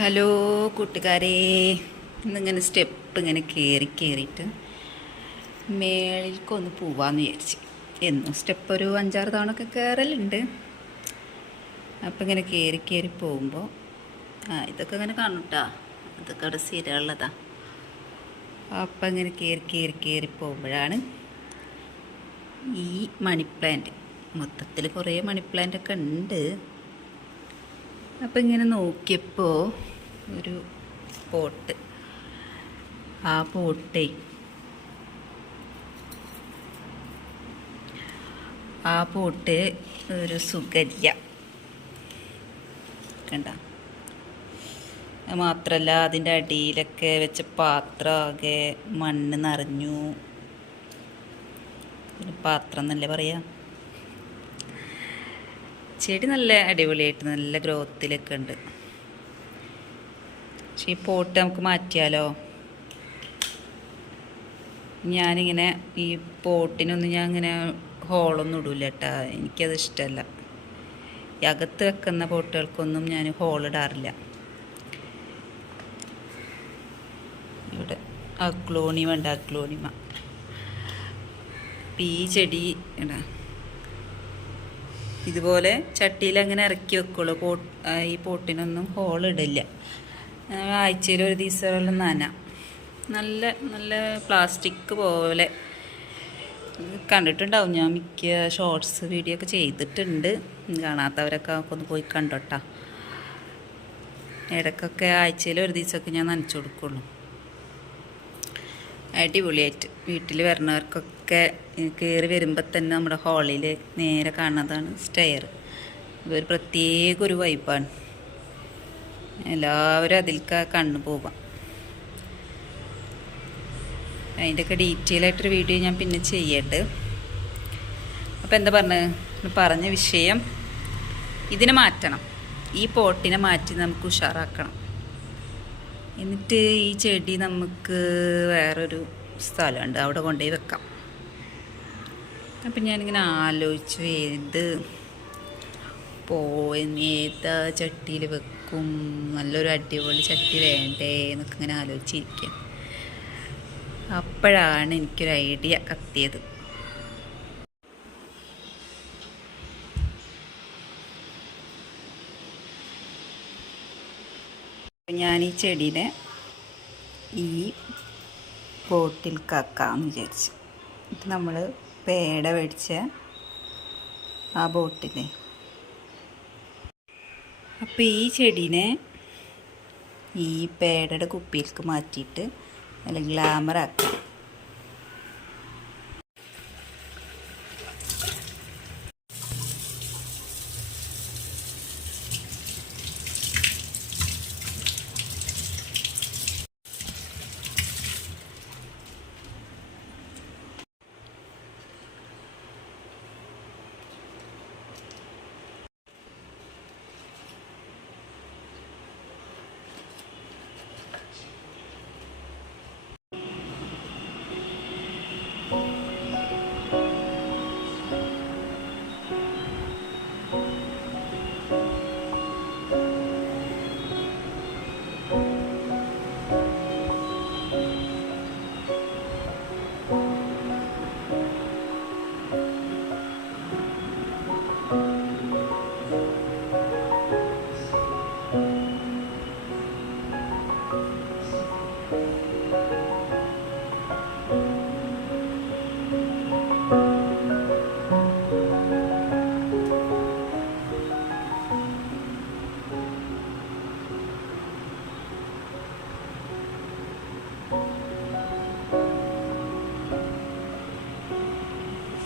Hello കൂട്ടുകാരെ, ഇന്നിങ്ങനെ step ഇങ്ങനെ കയറിയിട്ട് മേളിലേക്കൊന്ന് പോവാമെന്ന് വിചാരിച്ച്. എന്നും സ്റ്റെപ്പ് ഒരു 5-6 തവണ കയറലുണ്ട്. അപ്പം ഇങ്ങനെ കയറി പോകുമ്പോൾ ഇതൊക്കെ ഇങ്ങനെ കാണും കേട്ടോ. ഇതൊക്കെ അവിടെ സ്ഥിരമുള്ളതാ. അപ്പം ഇങ്ങനെ കയറി പോകുമ്പോഴാണ് ഈ മണി പ്ലാന്റ്. മൊത്തത്തിൽ കുറേ മണി പ്ലാന്റൊക്കെ ഉണ്ട്. അപ്പം ഇങ്ങനെ നോക്കിയപ്പോൾ ഒരു പോട്ട്, ആ പോട്ട് ഒരു സുഖല്ല കണ്ട. മാത്രമല്ല അതിൻ്റെ അടിയിലൊക്കെ വെച്ച പാത്രം ആകെ മണ്ണ് നിറഞ്ഞു. പാത്രം എന്നല്ലേ പറയാം. ചെടി നല്ല അടിപൊളിയായിട്ട് നല്ല ഗ്രോത്തിലൊക്കെ ഉണ്ട്. പക്ഷെ ഈ പോട്ട് നമുക്ക് മാറ്റിയാലോ? ഞാനിങ്ങനെ ഈ പോട്ടിനൊന്നും ഞാൻ ഇങ്ങനെ ഹോളൊന്നും ഇടില്ല കേട്ടോ. എനിക്കത് ഇഷ്ടമല്ല. ഈ അകത്ത് വെക്കുന്ന പോട്ടുകൾക്കൊന്നും ഞാൻ ഹോളിടാറില്ല. ഇവിടെ അഗ്ലോണിമ ഉണ്ട്, അഗ്ലോണിമ. ഈ ചെടി ഇതുപോലെ ചട്ടിയിൽ അങ്ങനെ ഇറക്കി വെക്കുള്ളൂ. ഈ പോട്ടിനൊന്നും ഹോളിടില്ല. ആഴ്ചയിൽ ഒരു ദിവസമെല്ലാം നല്ല നല്ല പ്ലാസ്റ്റിക് പോലെ കണ്ടിട്ടുണ്ടാവും. ഞാൻ മിക്ക ഷോർട്സ് വീഡിയോ ഒക്കെ ചെയ്തിട്ടുണ്ട്. കാണാത്തവരൊക്കെ ഒന്ന് പോയി കണ്ടോട്ടാ. ഇടയ്ക്കൊക്കെ ആഴ്ചയിൽ ഒരു ദിവസമൊക്കെ ഞാൻ നനച്ചു കൊടുക്കുള്ളൂ. അടിപൊളിയായിട്ട് വീട്ടിൽ വരുന്നവർക്കൊക്കെ കയറി വരുമ്പോൾ തന്നെ നമ്മുടെ ഹാളിൽ നേരെ കാണുന്നതാണ് സ്റ്റെയർ. ഇതൊരു പ്രത്യേക ഒരു വൈബാണ്. എല്ലാവരും അതിൽക്ക് കണ്ണു പോകാം. അതിൻ്റെയൊക്കെ ഡീറ്റെയിൽ ആയിട്ടൊരു വീഡിയോ ഞാൻ പിന്നെ ചെയ്യട്ടെ. അപ്പോൾ എന്താ പറഞ്ഞ വിഷയം, ഇതിനെ മാറ്റണം. ഈ പോട്ടിനെ മാറ്റി നമുക്ക് ഉഷാറാക്കണം. എന്നിട്ട് ഈ ചെടി നമുക്ക് വേറൊരു സ്ഥലമുണ്ട്, അവിടെ കൊണ്ടുപോയി വെക്കാം. അപ്പം ഞാനിങ്ങനെ ആലോചിച്ചു ഏതാ ചട്ടിയിൽ വെക്കും, നല്ലൊരു അടിപൊളി ചട്ടി വേണ്ടേ എന്നൊക്കെ ഇങ്ങനെ ആലോചിച്ചിരിക്കാം. അപ്പോഴാണ് എനിക്കൊരു ഐഡിയ കത്തിയത്. ഞാൻ ഈ ചെടീനെ ഈ പോട്ടിൽ കക്കാമെന്ന് വിചാരിച്ചു. ഇത് നമ്മൾ പേട മേടിച്ച ആ ബോട്ടിലെ. അപ്പോൾ ഈ ചെടീനെ ഈ പേടയുടെ കുപ്പിയിലേക്ക് മാറ്റിയിട്ട് നല്ല ഗ്ലാമറാക്കാം.